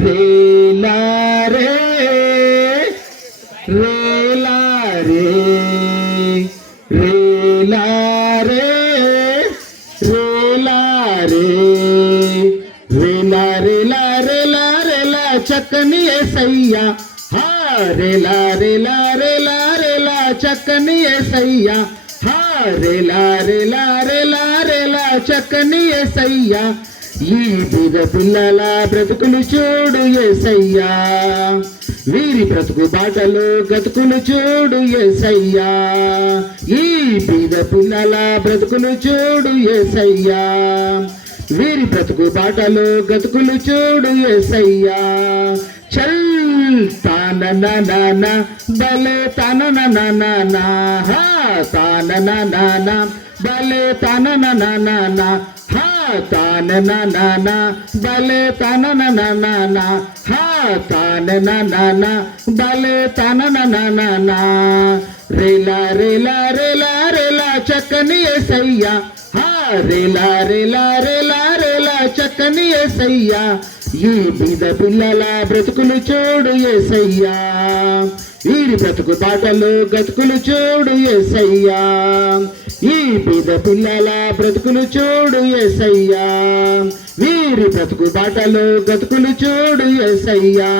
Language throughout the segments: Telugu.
రేలా రే రేలా రే రేలా రే రేలా రే రేలా రేలా రేలా రేలా చక్కని ఏసయ్యా హా రేలా రేలా రేలా రేలా చక్కని ఏసయ్యా హా రేలా రేలా రేలా రేలా చక్కని ఏసయ్యా ఈ బీద పిల్లల బ్రతుకులు చూడు ఎసయ్యా వీరి బ్రతుకు బాటలు గతుకులు చూడు ఎసయ్యా ఈ బీద పిల్లల బ్రతుకులు చూడు ఎసయ్యా వీరి బ్రతుకు బాటలు గతుకులు చూడు ఎసయ్యా చల్ తాన నాన బలే తాననా నాన హా తాన నాన బలే తాననా నాన తాన నాన బలే తన నాన హా తాన నాన బలే తన నాన రేలా రేలా రేలా రేలా చక్కని ఎసయ్యా హా రేలా రేలా రేలా రేలా చక్కని ఎసయ్యా ఈ బీద పిల్లల బ్రతుకులు చూడు ఎసయ్యా ఈ బ్రతుకు బాటలు గతుకులు చూడు ఎసయ్యా ఈ బీద పిల్లల బ్రతుకులు చూడు ఎసయ్యా వీరి బ్రతుకు బాటలు గతుకులు చూడు ఎసయ్యా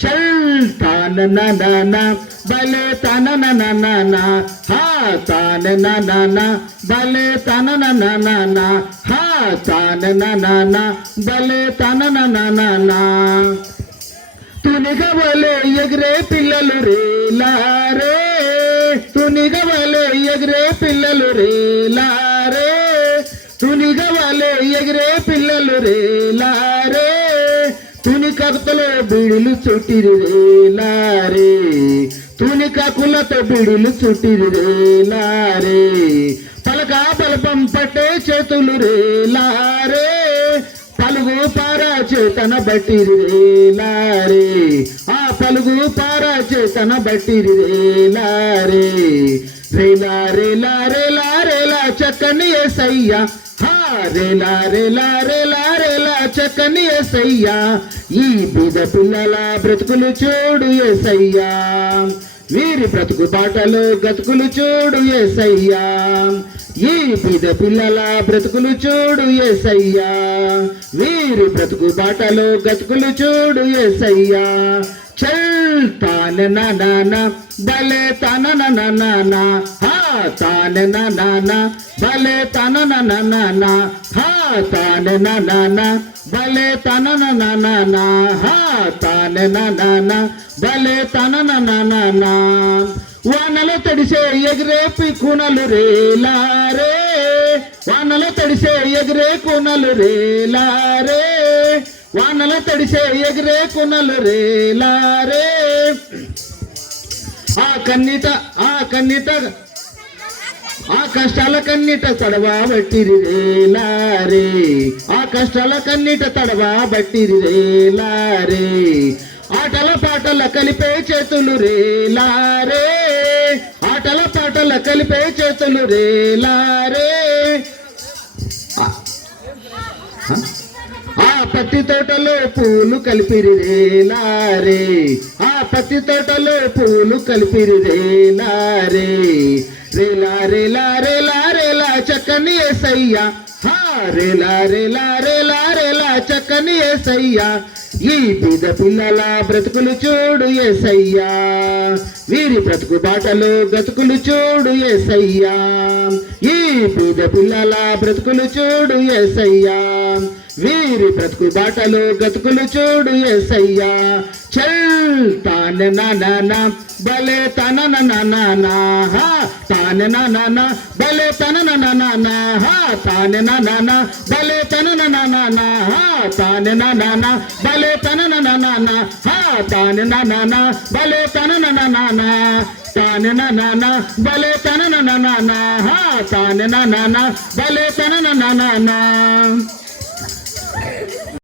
చల్ తాన నానా బలే తన నానా హా తాన నన బలే తన నన హా తాన నన బలే తన నానా తునిగవలే ఎగిరే పిల్లలు రేలారే. తునిగవలే ఎగిరే పిల్లలు రేలారే. తునిగవలే ఎగిరే పిల్లలు రేలారే. తుని కవితలో బీడులు చుట్టిరి రేలారే. తుని కకులతో బీడులు చుట్టిరి రేలారే. పలక బలపం పట్టే చేతులు రేలారే. పలుగు పారా చేతన బట్టిరి రేలారే ఆ పలుగు పారా చేతన బట్టిరి రేలారే రేలా రేలా రేలా రేలా చక్కని ఎసయ్యా హా రేలా రేలా రేలా రేలా చక్కని ఎసయ్యా ఈ బీద పిల్లల బ్రతుకులు చూడు ఎసయ్యా వీరి బ్రతుకు బాటలు గతుకులు చూడు ఎసయ్యా ఈ బీద పిల్లల బ్రతుకులు చూడు ఎసయ్యా వీరి బ్రతుకు బాటలు గతుకులు చూడు ఎసయ్యా చల్ తాన నానా బలే తన నానా హా తాన నానా బలే తన నానా హా తాన నానా బలే తన నానా హా తాన నానా బలే తన నానా వానలో తడిసే ఎగిరే పికునలు రేలారే వానలో తడిసే ఎగిరే కునలు రేలారే. వానల తడిసే ఎగిరే కునలు రేలారే. ఆ కన్నిత ఆ కన్నిత ఆ కష్టాల కన్నిట తడవా బట్టిరి రేలారే. ఆ కష్టాల కన్నిట తడవా బట్టిరి రేలారే. ఆటల పాటల కలిపే చేతులు రేలారే. ఆటల పాటల కలిపే చేతులు రేలారే. ఆ, పత్తి తోటలో పూలు కలిపిరి రేలారే ఆ పత్తి తోటలో పూలు కలిపిరి రేలారే రేలా రేలా రేలా రేలా చక్కని ఏసయ్యా. హా రేలా రేలా రేలా రేలా చక్కని ఏసయ్యా. ఈ బీద పిల్లల బ్రతుకులు చూడు ఏసయ్యా. వీరి బ్రతుకు బాటలు గతుకులు చూడు ఏసయ్యా. ఈ బీద పిల్లల బ్రతుకులు చూడు ఏసయ్యా. వీరి బ్రతుకు బాటలు గతుకులు చూడు ఎసయ్యా చల్ తాన నానా బలే తన నానా తాన నానా బలే తన నానా తాన నానా బలే తన నానా తాన నానా బలే తన నానా తాన నానా బలే తన నానా తాన నానా బలే తన నానా తాన నానా బలే తన నానా scared.